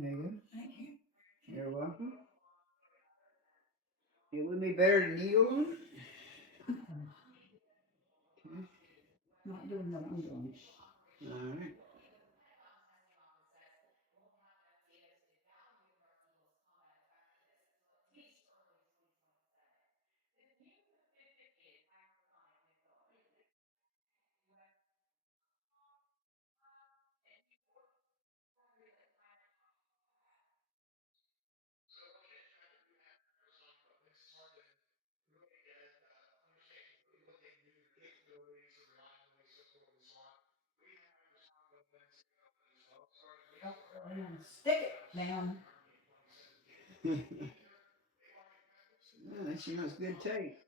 There you go. Thank you. You're welcome. It would be better to kneel on it. Okay. Not doing what I'm doing. All right. Stick it down. Yeah, that sure has good tape.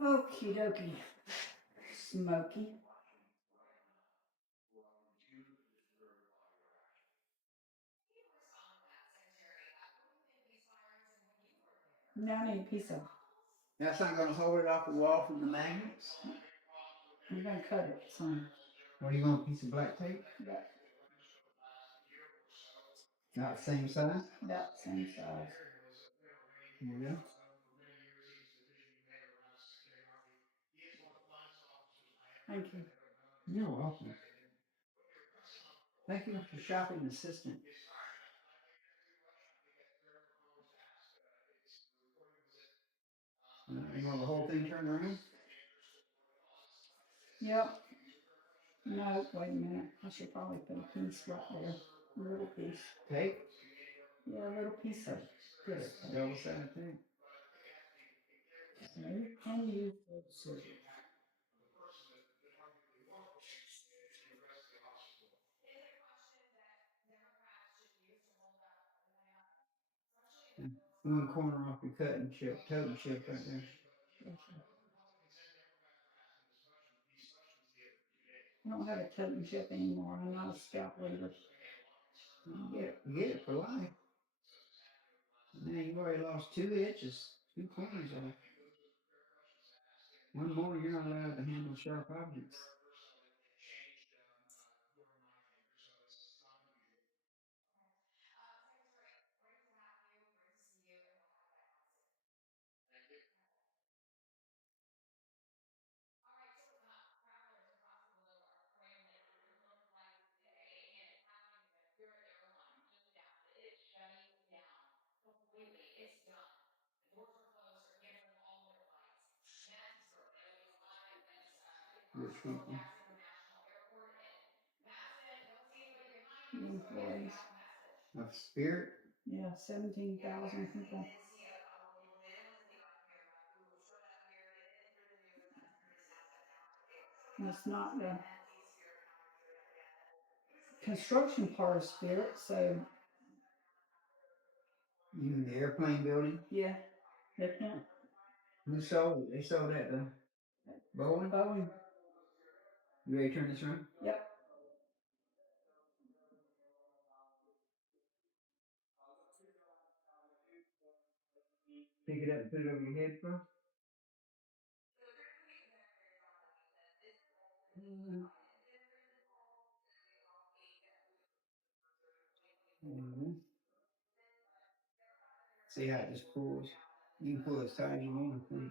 Okie dokie. Smoky. Now I need a piece of. That's not going to hold it off the wall from the magnets. I'm gonna cut it some. What do you want? A piece of black tape? Yeah, Not the same size? about the same size. Yeah. Thank you. You're welcome. Thank you, Mr. Shopping Assistant. You want the whole thing turned around? Yep. No, wait a minute. I should probably put a piece right there. A little piece. Tape? Yeah, a little piece of this. Double-sided tape. So can you fix it? One corner off your cutting chip, totem chip right there. I don't have a totem chip anymore. I'm not a scout leader. Get it for life. Now you've already lost 2 inches, 2 corners off. One more, you're not allowed to handle sharp objects. Rich people. Employees. Of spirit. Yeah, 17,000 people. And it's not the construction part of Spirit, so You mean the airplane building? yeah, they can't. Who sold it? They sold that to Bowen? Bowen. You ready to turn this around? Yep. Pick it up and put it over your head first. Mm-hmm. See how it just pulls. You can pull as tight as you want to.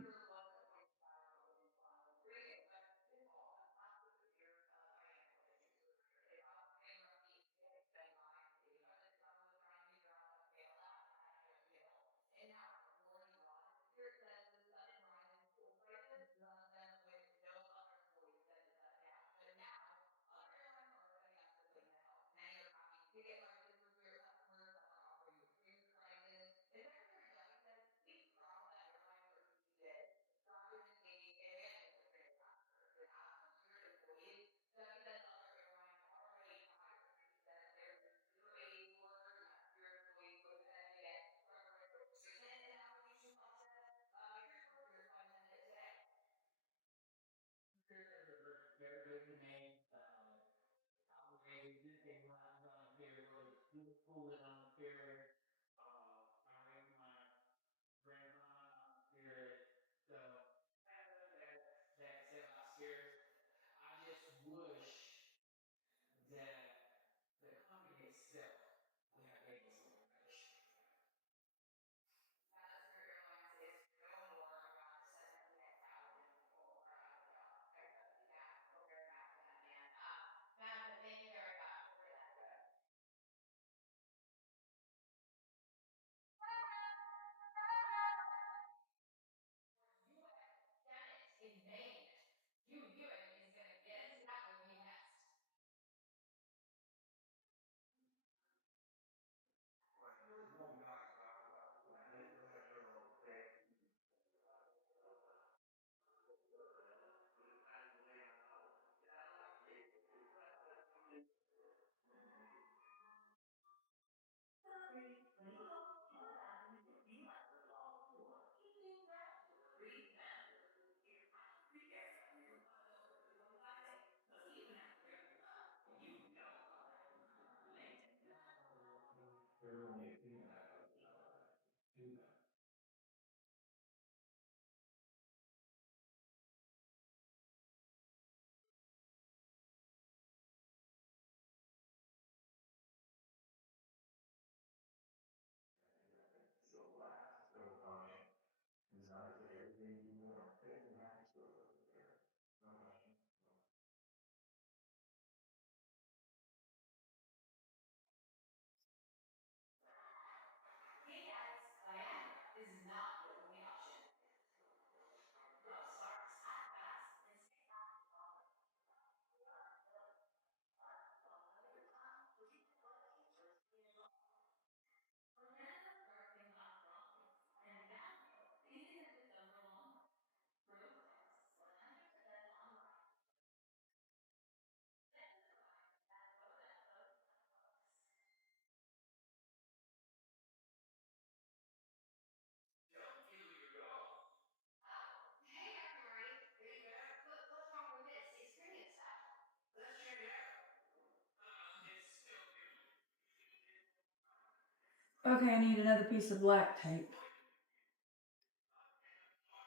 Okay, I need another piece of black tape,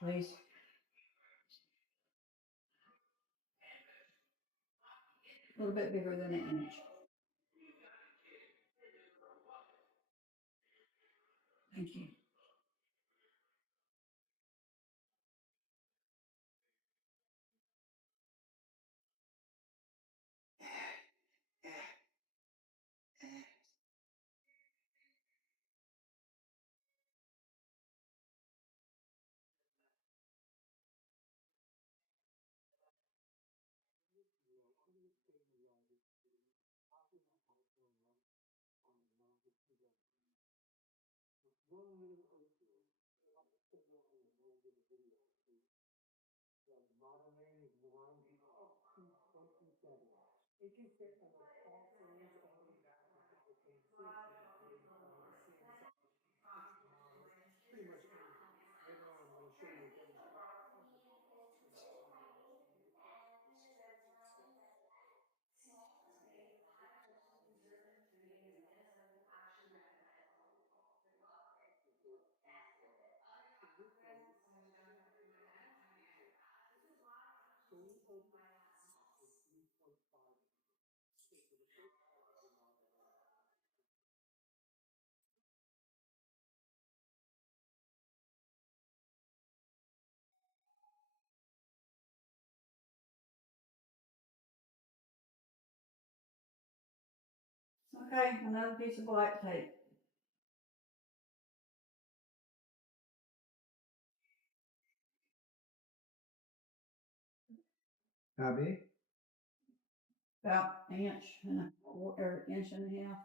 please. A little bit bigger than an inch. Thank you. Okay, another piece of black tape. How big? About an inch and a or inch and a half.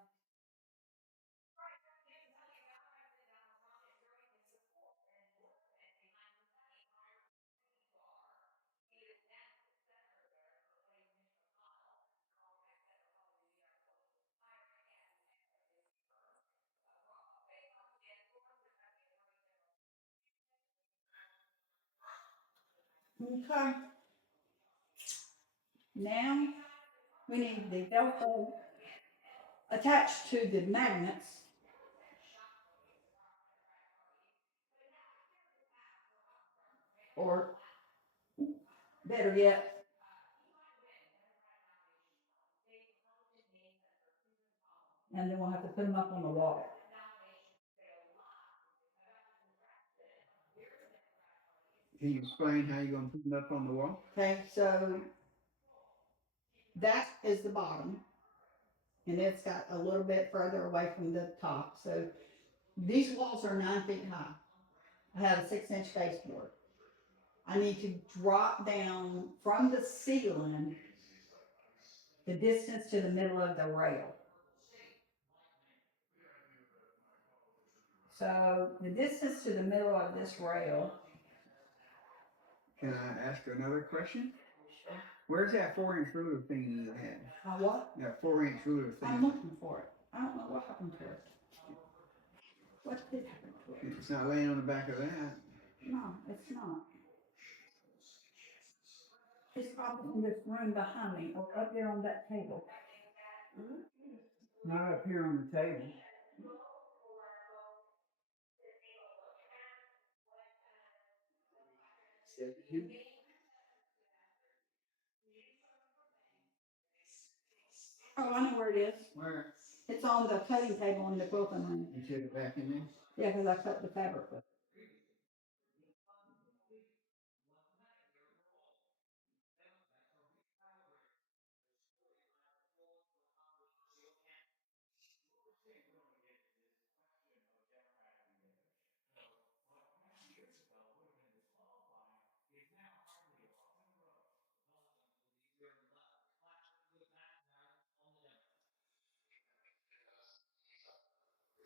Okay. Now we need the Velcro attached to the magnets. Or better yet, and then we'll have to put them up on the wall. Can you explain how you're gonna put them up on the wall? Okay, so that is the bottom, and it's got a little bit further away from the top. So these walls are 9 feet high. I have a 6-inch baseboard. I need to drop down from the ceiling the distance to the middle of the rail. So the distance to the middle of this rail. Can I ask another question? Where's that 4-inch ruler thing you had? What? That 4-inch ruler thing. I'm looking for it. I don't know what happened to it. What did happen to it? It's not laying on the back of that. No, it's not. It's probably in this room behind me or up there on that table. Not up here on the table. Oh, I know where it is. Where? It's on the cutting table in the quilting room. You took it back in there? Yeah, because I cut the fabric with it.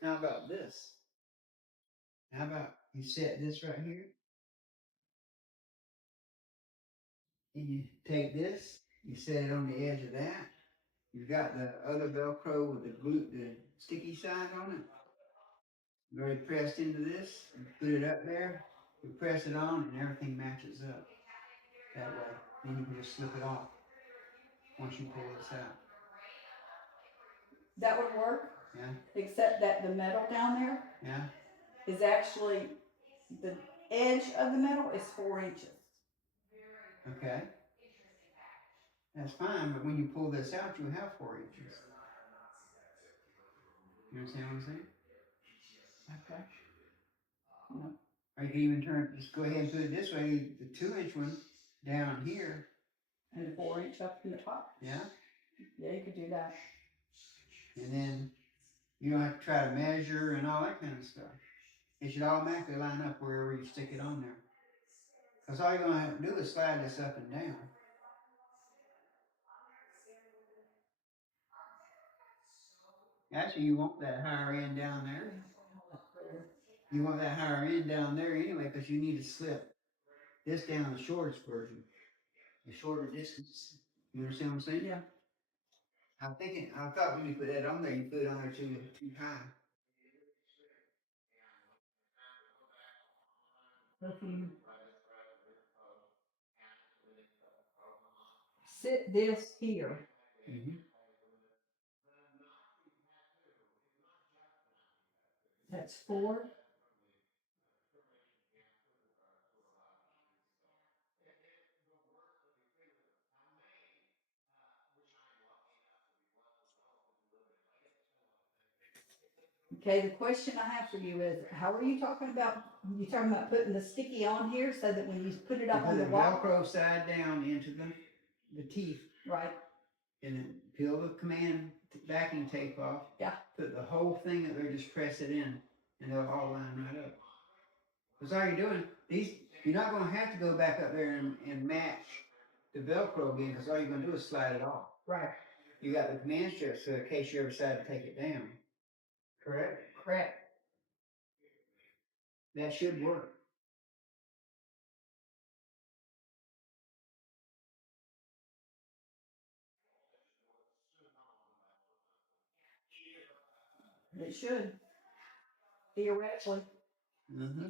How about this? How about you set this right here? And you take this, you set it on the edge of that. You've got the other Velcro with the sticky side on it. Very pressed into this. You put it up there. You press it on, and everything matches up that way. Then you can just slip it off once you pull this out. That would work, Yeah, except that the metal down there yeah. is actually, the edge of the metal is 4 inches. Okay. That's fine, but when you pull this out, you have 4 inches. You understand what I'm saying? Okay. No. Or you can even turn, just go ahead and put it this way, the 2-inch one down here. And 4 inch up from the top. Yeah. Yeah, you could do that. And then you don't have to try to measure and all that kind of stuff. It should automatically line up wherever you stick it on there. Because all you're going to have to do is slide this up and down. Actually, you want that higher end down there. You want that higher end down there anyway, because you need to slip this down the shortest version. The shorter distance. You understand what I'm saying? Yeah. I thought when you put that on there, you put it on there too high. If you sit this here, Mm-hmm. that's 4. Okay, the question I have for you is, how are you talking about putting the sticky on here so that when you put it You up put on the the wall? Velcro side down into the teeth, Right, and then peel the command backing tape off. Yeah. Put the whole thing up there, just press it in, and they'll all line right up. That's all you're doing. You're not going to have to go back up there and match the Velcro again, because all you're going to do is slide it off. right, You got the command strips, so in case you ever decide to take it down. Correct? correct. That should work. It should, theoretically. Mm-hmm.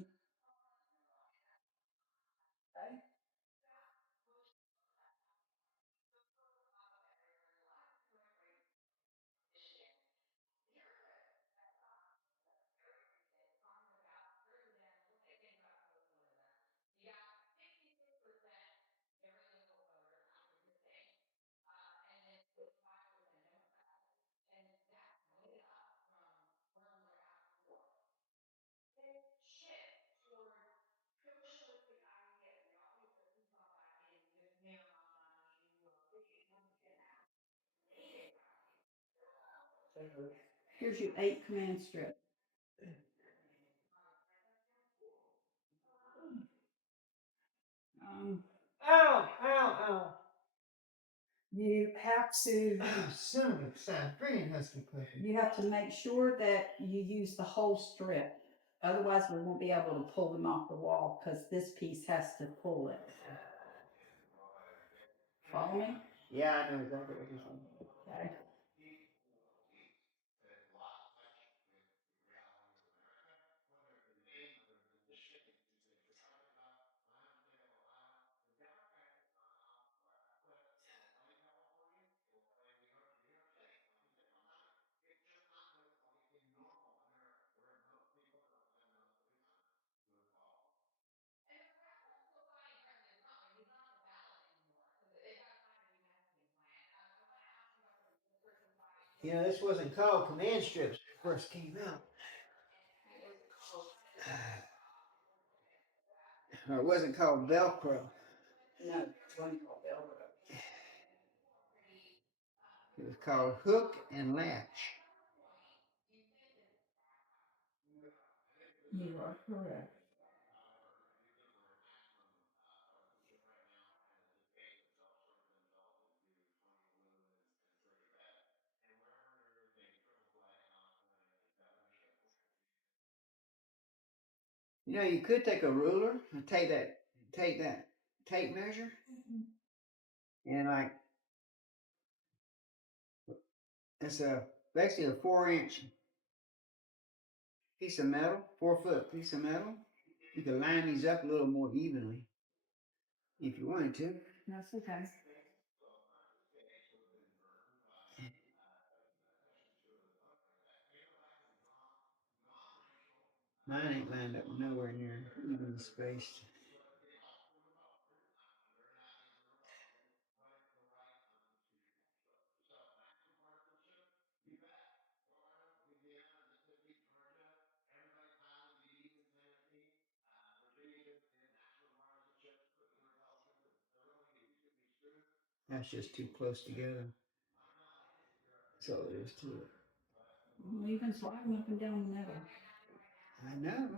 Here's your 8 command strip. Ow! Ow! Ow! You have to Son of a son, bring husky puppy. you have to make sure that you use the whole strip. Otherwise, we won't be able to pull them off the wall because this piece has to pull it. Follow me? Yeah, I know exactly what you're saying. Okay. You know, this wasn't called command strips when it first came out. Or it wasn't called Velcro. No, one called Velcro. It was called hook and latch. You are correct. You know, you could take a ruler and take that tape measure, and like it's basically a 4-inch piece of metal, 4-foot piece of metal. You could line these up a little more evenly if you wanted to. That's okay. Mine ain't lined up nowhere near even spaced. That's just too close together. That's all there is to it. Well, you can slide them up and down the middle. I know.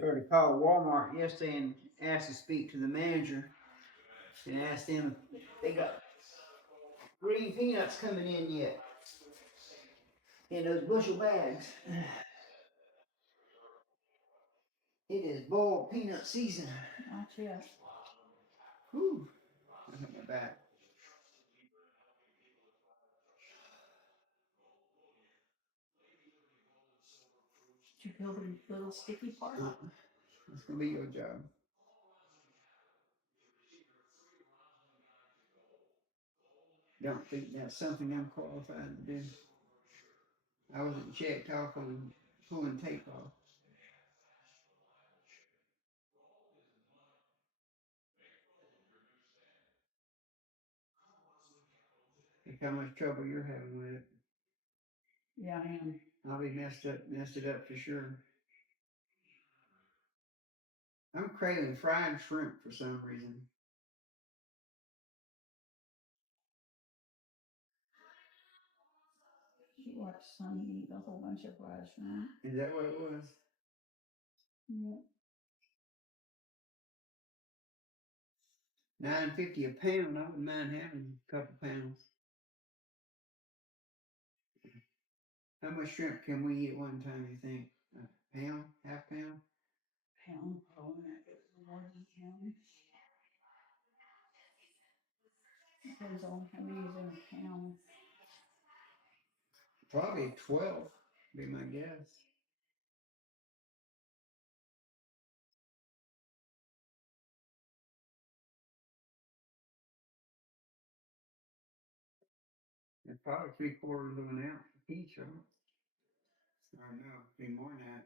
Tried to call Walmart yesterday and asked to speak to the manager and asked them if they got green peanuts coming in yet in those bushel bags. It is boiled peanut season. Not yet. Whew, I hit my back. Did you build a little sticky part? It's gonna be your job. Don't think that's something I'm qualified to do. I wasn't checked off on pulling tape off. Look how much trouble you're having with it. Yeah, I am. I'll be messed it up for sure. I'm craving fried shrimp for some reason. She watched Sonny eat a whole bunch of fried shrimp. Is that what it was? Yeah. $9.50 a pound. I wouldn't mind having a couple pounds. How much shrimp can we eat at one time, you think? A pound? Half pound? Pound. Oh, that is more than pound. Depends on how many's in a pound. Probably 12, be my guess. And probably 3/4 of an ounce each of them. Or no, be more than that.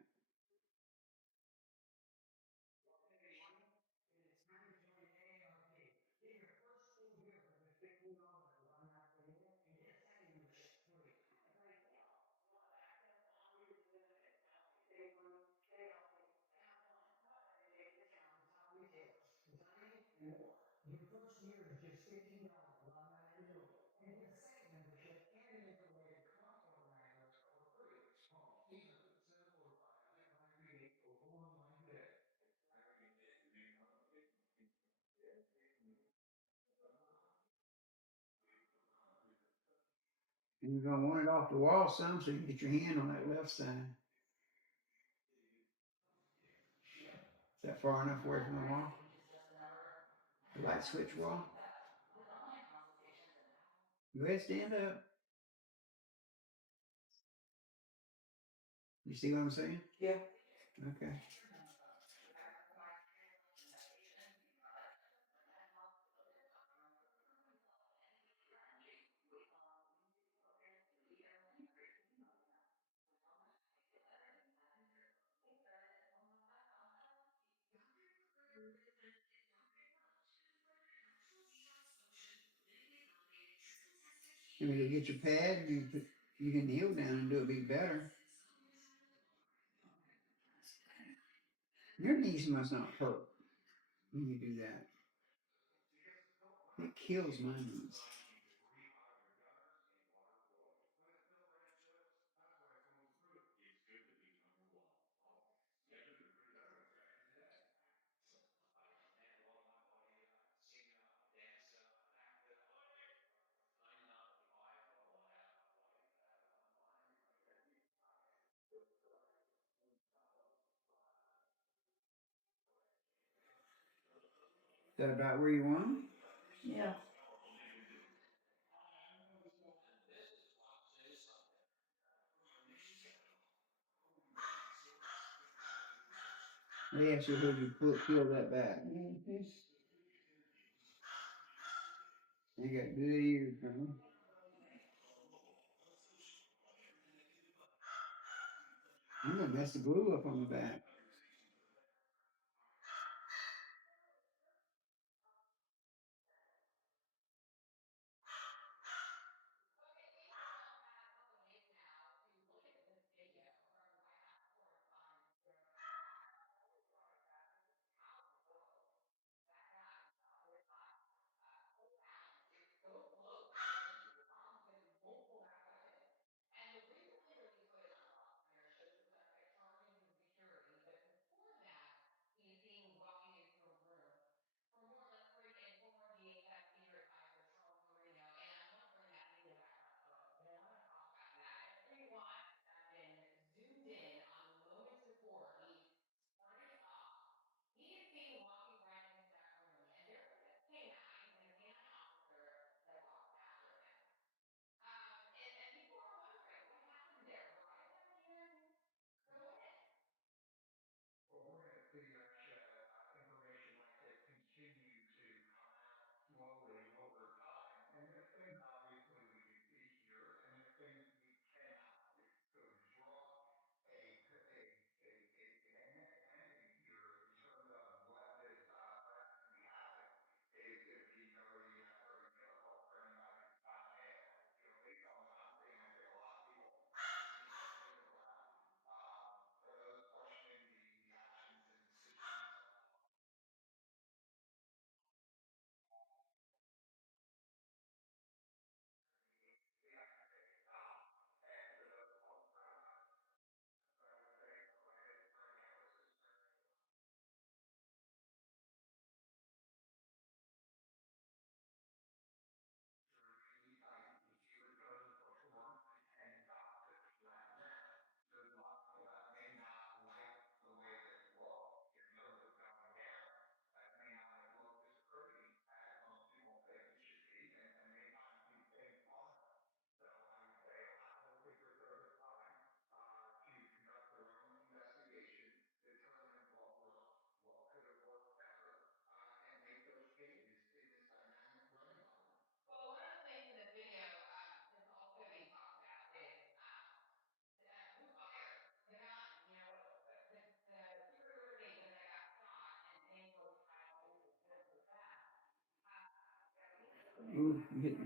And you're gonna want it off the wall some so you can get your hand on that left side. Is that far enough away from the wall? The light switch wall? Go ahead, stand up. You see what I'm saying? Yeah. Okay. You mean to get your pad, you can kneel down and do it be better. Your knees must not hurt when you do that. It kills my knees. Is that about where you want them? Yeah. They asked you who you peel that back. Mm-hmm. They got good ears, huh? I'm gonna mess the glue up on the back.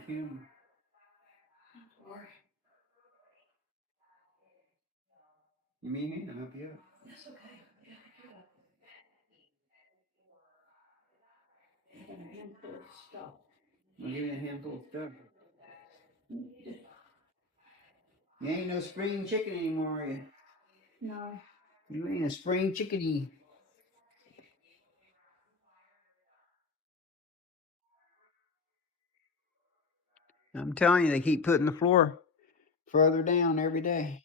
camera. Sorry. You mean me? I'll help you out. That's okay. Yeah, I got a handful of stuff. I'll give you a handful of stuff. You ain't no spring chicken anymore, are you? No. You ain't a spring chickadee. I'm telling you, they keep putting the floor further down every day.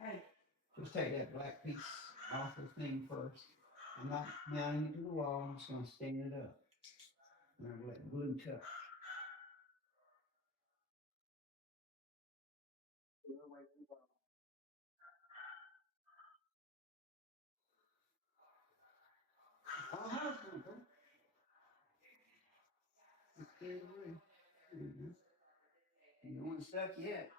Hey. Just take that black piece off the thing first. I'm not mounting it to the wall. I'm just going to stand it up. And I'll let glue touch. Uh-huh. It's cleared away. Mhm. You don't want it stuck yet.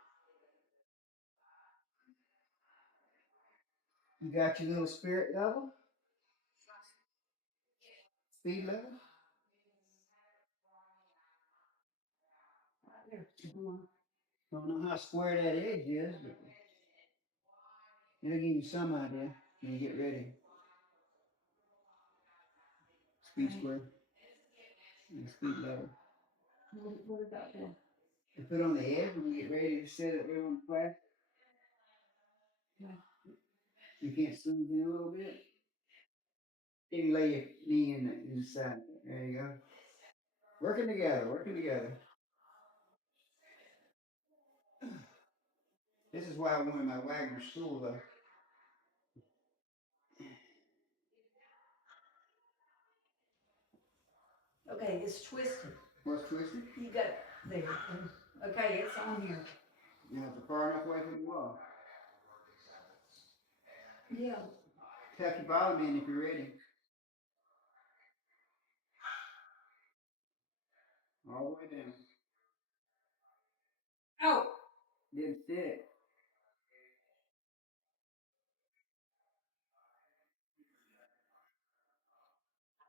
You got your little spirit level, speed level. Right there. Mhm. Don't know how square that edge is, but it'll give you some idea when you get ready. Speed Right. square and speed level. What is that for? You put on the edge when you get ready to set it there on the plastic. Yeah. You can't smooth in a little bit. Then you lay your knee in the inside. There you go. Working together, working together. This is why I wanted my Wagner stool though. Okay, it's twisted. What's twisted? You got it there. Okay, it's on here. You have to far enough away from the wall. Yeah. Tuck your bottom in if you're ready. All the way down. Oh. Didn't stick.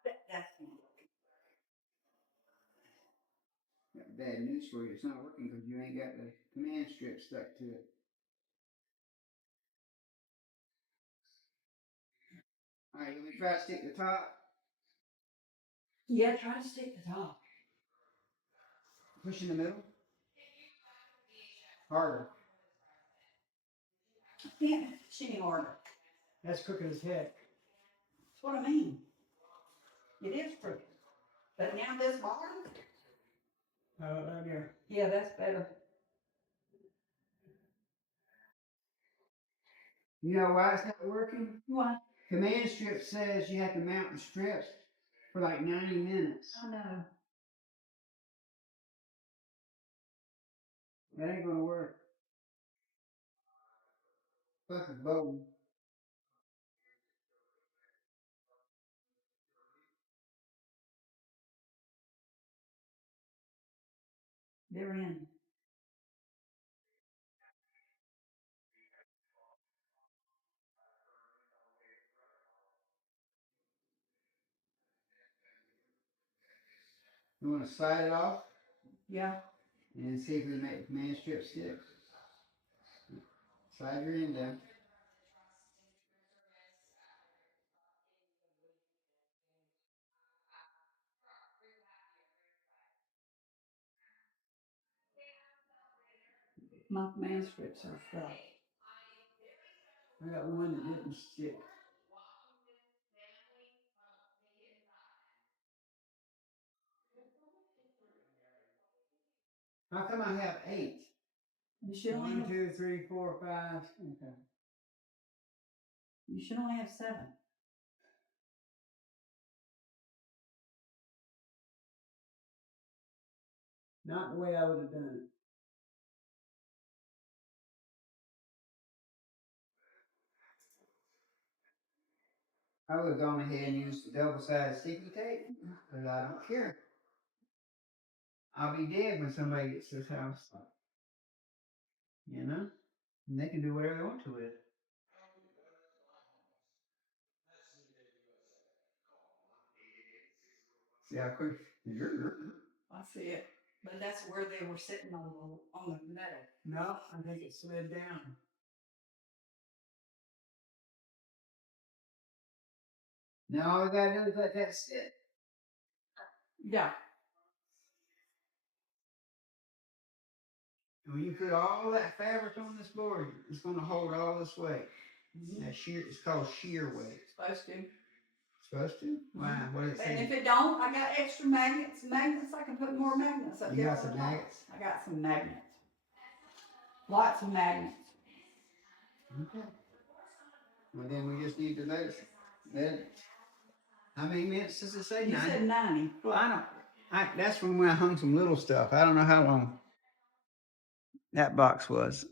That's Got bad news for you. It's not working because you ain't got the command strip stuck to it. Alright, let me try to stick the top. yeah, try to stick the top. Push in the middle. Harder. Yeah, she ain't harder. That's crooked as heck. That's what I mean. It is crooked. But now this bottom, Right there. yeah, that's better. You know why it's not working? What? Command strip says you have to mount the strips for like 90 minutes. I know. That ain't gonna work. Fucking bow. They're in. You wanna slide it off Yeah. and see if we make the command strip stick. Slide your end down. My manuscripts are stuck. I got one that didn't stick. How come I have 8? You should only 1, have, 2, 3, 4, 5. Okay. you should only have 7. Not the way I would have done it. I would have gone ahead and used the double-sided sticky tape, but I don't care. I'll be dead when somebody gets this house. You know? And they can do whatever they want to with it. Yeah, of course. I see it. But that's where they were sitting on the metal. No, I think it slid down. Now all we gotta do is let that sit. Yeah. And when you put all that fabric on this board, it's gonna hold all this weight. That shear, it's called shear weight. Supposed to. Supposed to? Why? What did it And say? if it don't, I got extra magnets. Magnets, I can put more magnets up You there. got on some the top. magnets? I got some magnets. Lots of magnets. Okay. Well, then we just need to let it. How many minutes does it say? You 90? said 90. Well, I don't. That's from when I hung some little stuff. I don't know how long that box was.